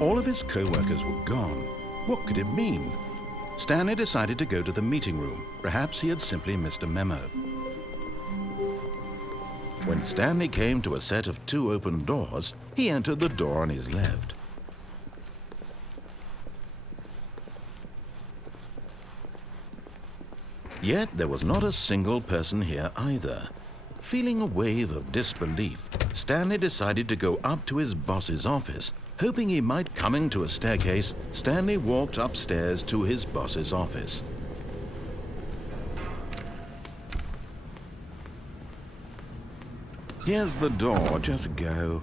All of his co-workers were gone. What could it mean? Stanley decided to go to the meeting room. Perhaps he had simply missed a memo. When Stanley came to a set of 2 open doors, he entered the door on his left. Yet there was not a single person here either. Feeling a wave of disbelief, Stanley decided to go up to his boss's office. Hoping he might come into a staircase, Stanley walked upstairs to his boss's office. Here's the door, just go.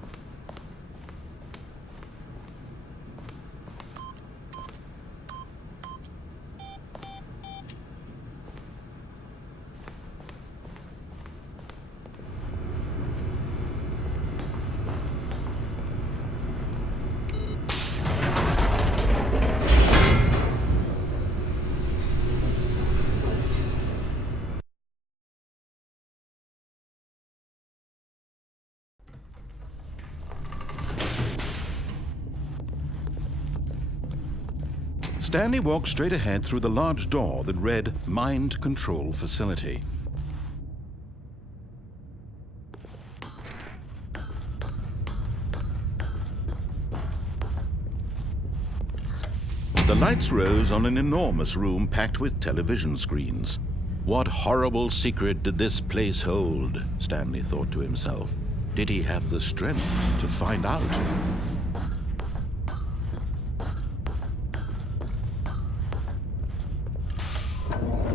Stanley walked straight ahead through the large door that read Mind Control Facility. The lights rose on an enormous room packed with television screens. What horrible secret did this place hold? Stanley thought to himself. Did he have the strength to find out?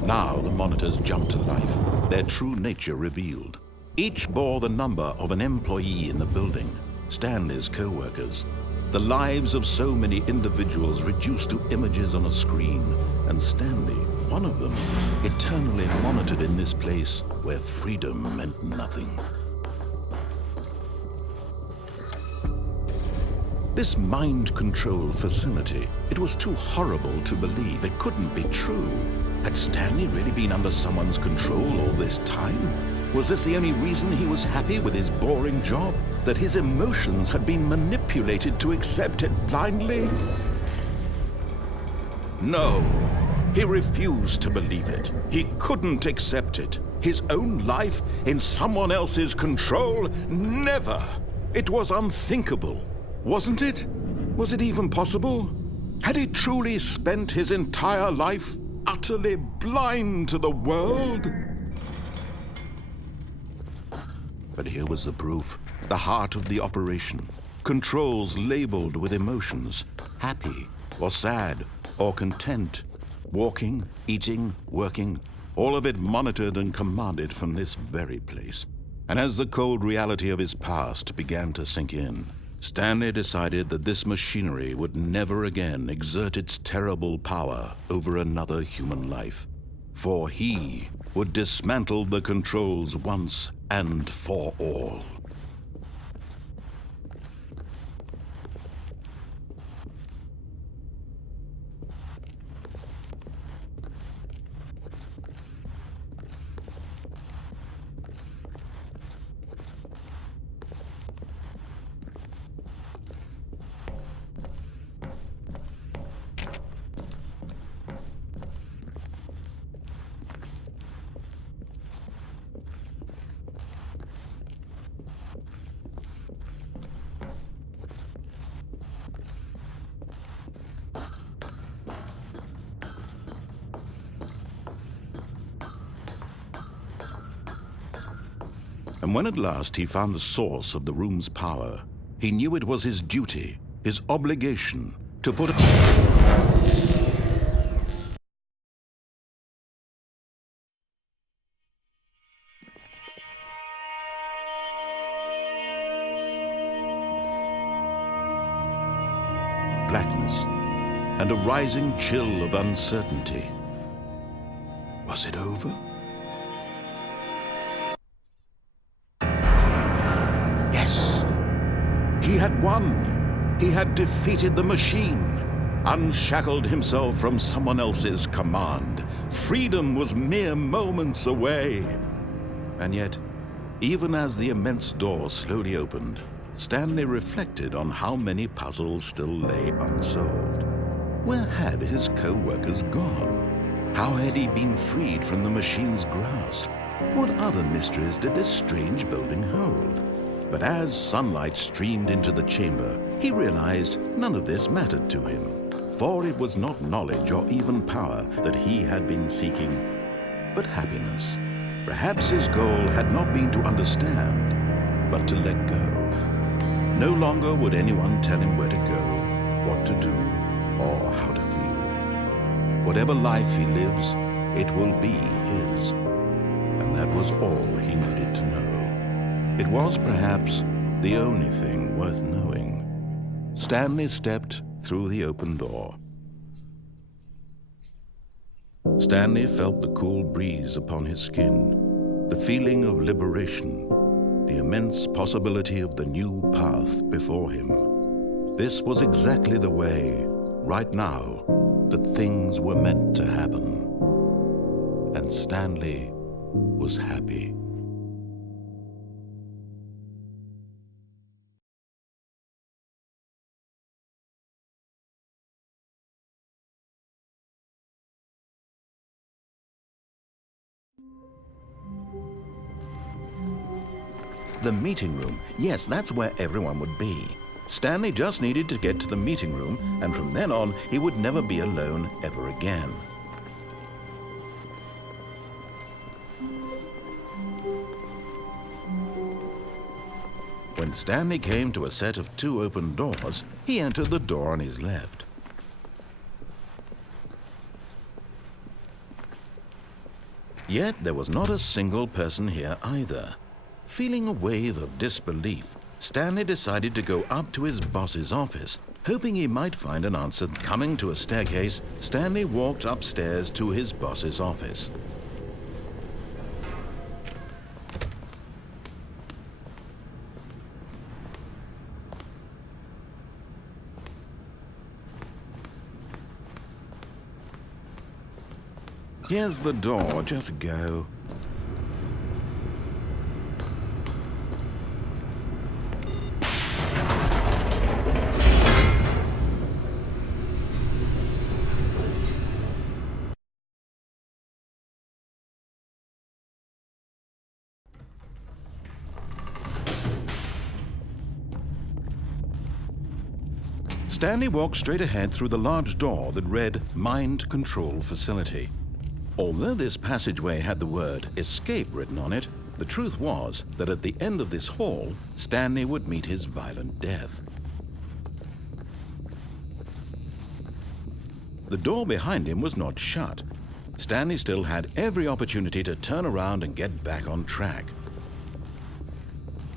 Now the monitors jumped to life, their true nature revealed. Each bore the number of an employee in the building, Stanley's co-workers. The lives of so many individuals reduced to images on a screen, and Stanley, one of them, eternally monitored in this place where freedom meant nothing. This mind control facility, it was too horrible to believe. It couldn't be true. Had Stanley really been under someone's control all this time? Was this the only reason he was happy with his boring job? That his emotions had been manipulated to accept it blindly? No, he refused to believe it. He couldn't accept it. His own life in someone else's control? Never! It was unthinkable. Wasn't it? Was it even possible? Had he truly spent his entire life utterly blind to the world? But here was the proof, the heart of the operation. Controls labeled with emotions, happy or sad or content. Walking, eating, working, all of it monitored and commanded from this very place. And as the cold reality of his past began to sink in, Stanley decided that this machinery would never again exert its terrible power over another human life, for he would dismantle the controls once and for all. And when at last he found the source of the room's power, he knew it was his duty, his obligation, to put blackness and a rising chill of uncertainty. Was it over? He had won. He had defeated the machine, unshackled himself from someone else's command. Freedom was mere moments away. And yet, even as the immense door slowly opened, Stanley reflected on how many puzzles still lay unsolved. Where had his co-workers gone? How had he been freed from the machine's grasp? What other mysteries did this strange building hold? But as sunlight streamed into the chamber, he realized none of this mattered to him, for it was not knowledge or even power that he had been seeking, but happiness. Perhaps his goal had not been to understand, but to let go. No longer would anyone tell him where to go, what to do, or how to feel. Whatever life he lives, it will be his. And that was all he needed to know. It was perhaps the only thing worth knowing. Stanley stepped through the open door. Stanley felt the cool breeze upon his skin, the feeling of liberation, the immense possibility of the new path before him. This was exactly the way, right now, that things were meant to happen. And Stanley was happy. The meeting room. Yes, that's where everyone would be. Stanley just needed to get to the meeting room, and from then on, he would never be alone ever again. When Stanley came to a set of 2 open doors, he entered the door on his left. Yet there was not a single person here either. Feeling a wave of disbelief, Stanley decided to go up to his boss's office, hoping he might find an answer. Coming to a staircase, Stanley walked upstairs to his boss's office. Here's the door, just go. Stanley walked straight ahead through the large door that read Mind Control Facility. Although this passageway had the word escape written on it, the truth was that at the end of this hall, Stanley would meet his violent death. The door behind him was not shut. Stanley still had every opportunity to turn around and get back on track.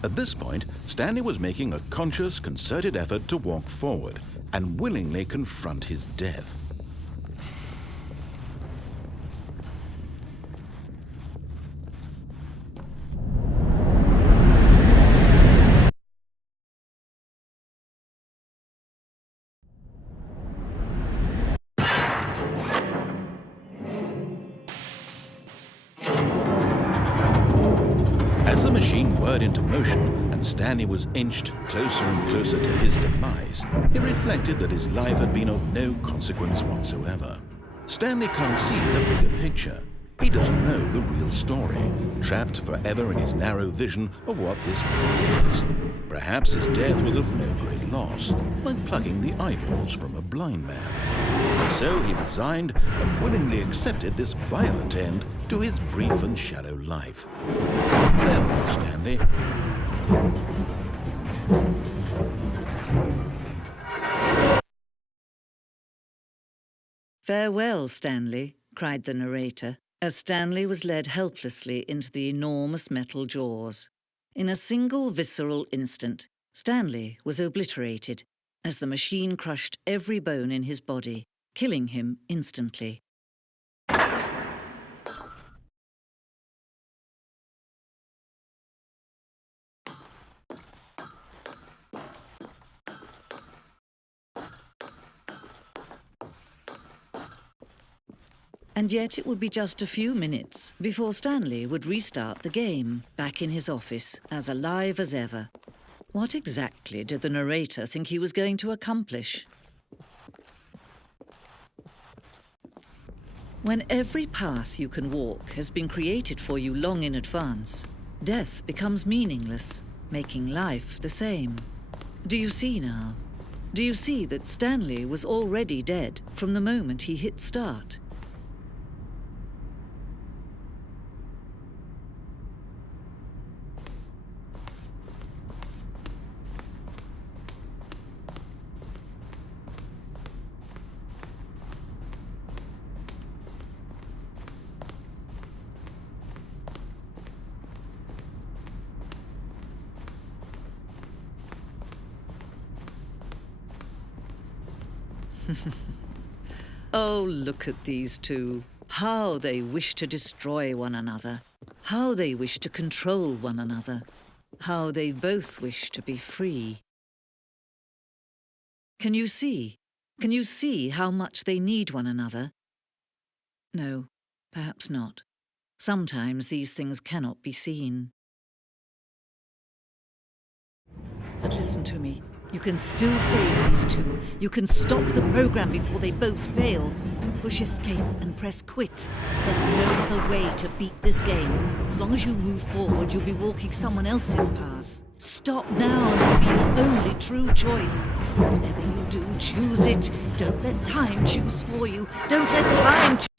At this point, Stanley was making a conscious, concerted effort to walk forward and willingly confront his death. As the machine whirred into motion and Stanley was inched closer and closer to his demise, he reflected that his life had been of no consequence whatsoever. Stanley can't see the bigger picture. He doesn't know the real story, trapped forever in his narrow vision of what this world is. Perhaps his death was of no great loss, like plucking the eyeballs from a blind man. And so he resigned and willingly accepted this violent end to his brief and shallow life. Farewell, Stanley. "Farewell, Stanley," cried the narrator, as Stanley was led helplessly into the enormous metal jaws. In a single visceral instant, Stanley was obliterated as the machine crushed every bone in his body, killing him instantly. And yet it would be just a few minutes before Stanley would restart the game, back in his office, as alive as ever. What exactly did the narrator think he was going to accomplish? When every path you can walk has been created for you long in advance, death becomes meaningless, making life the same. Do you see now? Do you see that Stanley was already dead from the moment he hit start? Oh, look at these two. How they wish to destroy one another. How they wish to control one another. How they both wish to be free. Can you see? Can you see how much they need one another? No, perhaps not. Sometimes these things cannot be seen. But listen to me. You can still save these two. You can stop the program before they both fail. Push escape and press quit. There's no other way to beat this game. As long as you move forward, you'll be walking someone else's path. Stop now and it'll be your only true choice. Whatever you do, choose it. Don't let time choose for you. Don't let time choose.